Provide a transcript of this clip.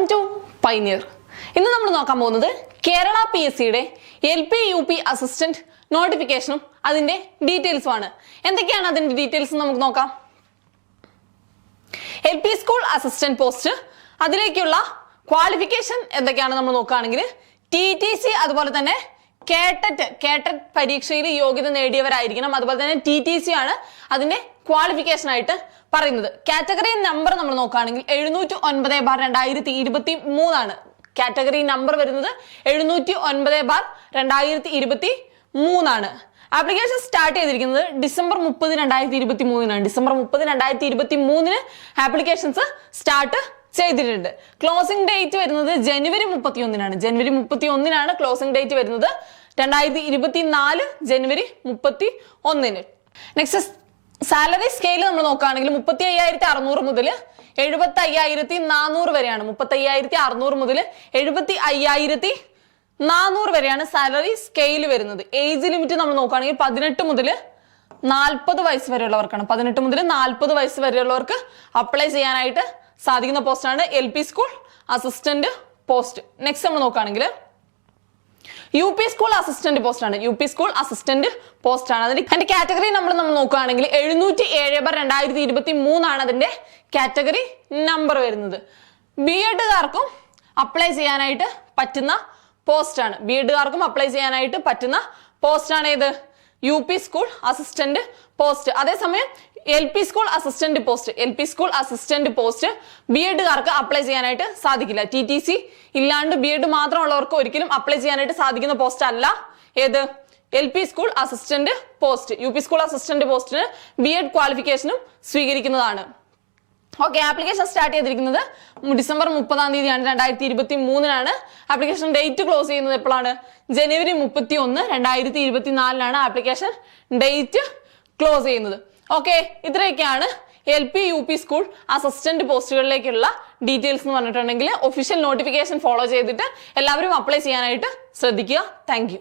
Welcome to pioneer. ഇന്ന് നമ്മൾ നോക്കാൻ പോകുന്നത് കേരള PSCയുടെ LP UP അസിസ്റ്റന്റ് നോട്ടിഫിക്കേഷനും അതിന്റെ ഡീറ്റെയിൽസും ആണ്. എന്തൊക്കെയാണ് അതിന്റെ ഡീറ്റെയിൽസ് നമുക്ക് നോക്കാം. LP സ്കൂൾ അസിസ്റ്റന്റ് പോസ്റ്റ്, അതിലേക്കുള്ള ക്വാളിഫിക്കേഷൻ എന്തൊക്കെയാണ് നമ്മൾ നോക്കുകയാണെങ്കിൽ TTC അതുപോലെ തന്നെ കേട്ടറ്റ് പരീക്ഷയിൽ യോഗ്യത നേടിയവരായിരിക്കണം. അതുപോലെ തന്നെ TTC ആണ് അതിന്റെ ക്വാളിഫിക്കേഷൻ ആയിട്ട് പറയുന്നത്. കാറ്റഗറി നമ്പർ നമ്മൾ നോക്കുകയാണെങ്കിൽ 709/2023 ആണ് കാറ്റഗറി നമ്പർ വരുന്നത്. 709/2023 ആണ്. ആപ്ലിക്കേഷൻ സ്റ്റാർട്ട് ചെയ്തിരിക്കുന്നത് ഡിസംബർ 30, 2023 ഡിസംബർ 30, 2023 ആപ്ലിക്കേഷൻസ് സ്റ്റാർട്ട് ചെയ്തിട്ടുണ്ട്. ക്ലോസിംഗ് ഡേറ്റ് വരുന്നത് ജനുവരി 31 ജനുവരി 31 ക്ലോസിംഗ് ഡേറ്റ് വരുന്നത് 2024 ജനുവരി 31. നെക്സ്റ്റ് സാലറി സ്കെയിൽ നമ്മൾ നോക്കുകയാണെങ്കിൽ 35,600 മുതൽ 75,400 വരെയാണ്. 35,600 മുതൽ 75,400 വരെയാണ് സാലറി സ്കെയിൽ വരുന്നത്. ഏജ് ലിമിറ്റ് നമ്മൾ നോക്കുകയാണെങ്കിൽ 18 മുതൽ 40 വയസ്സ് വരെയുള്ളവർക്കാണ്. 18 മുതൽ 40 വയസ്സ് വരെയുള്ളവർക്ക് അപ്ലൈ ചെയ്യാനായിട്ട് സാധിക്കുന്ന പോസ്റ്റാണ് LP school assistant post. Next നമ്മൾ നോക്കുകയാണെങ്കിൽ UP സ്കൂൾ അസിസ്റ്റന്റ് പോസ്റ്റ് ആണ്. UP സ്കൂൾ അസിസ്റ്റന്റ് പോസ്റ്റ് ആണ്. അതിന്റെ കാറ്റഗറി നമ്പർ നമ്മൾ നോക്കുകയാണെങ്കിൽ 707/2023 ആണ് അതിന്റെ കാറ്റഗറി നമ്പർ വരുന്നത്. BEdകാർക്കും അപ്ലൈ ചെയ്യാനായിട്ട് പറ്റുന്ന പോസ്റ്റ് ആണ്. BEdകാർക്കും അപ്ലൈ ചെയ്യാനായിട്ട് പറ്റുന്ന പോസ്റ്റ് ആണ് ഇത് UP സ്കൂൾ അസിസ്റ്റന്റ് പോസ്റ്റ്. അതേസമയം LP സ്കൂൾ അസിസ്റ്റന്റ് പോസ്റ്റ് BEdകാർക്ക് അപ്ലൈ ചെയ്യാനായിട്ട് സാധിക്കില്ല. TTC ഇല്ലാണ്ട് BEd മാത്രമുള്ളവർക്ക് ഒരിക്കലും അപ്ലൈ ചെയ്യാനായിട്ട് സാധിക്കുന്ന പോസ്റ്റ് അല്ല ഏത് LP school assistant post. UP school assistant പോസ്റ്റിന് BEd ക്വാളിഫിക്കേഷനും സ്വീകരിക്കുന്നതാണ്. ഓക്കെ, ആപ്ലിക്കേഷൻ സ്റ്റാർട്ട് ചെയ്തിരിക്കുന്നത് ഡിസംബർ 30 2023 ആപ്ലിക്കേഷൻ ഡേറ്റ് ക്ലോസ് ചെയ്യുന്നത് എപ്പോഴാണ്? ജനുവരി 31, 2024 ആപ്ലിക്കേഷൻ ഡേറ്റ് ക്ലോസ് ചെയ്യുന്നത്. ഓക്കെ, ഇത്രയൊക്കെയാണ് LP UP സ്കൂൾ അസിസ്റ്റന്റ് പോസ്റ്റുകളിലേക്കുള്ള ഡീറ്റെയിൽസ് എന്ന് പറഞ്ഞിട്ടുണ്ടെങ്കിൽ ഒഫീഷ്യൽ നോട്ടിഫിക്കേഷൻ ഫോളോ ചെയ്തിട്ട് എല്ലാവരും അപ്ലൈ ചെയ്യാനായിട്ട് ശ്രദ്ധിക്കുക. Thank you.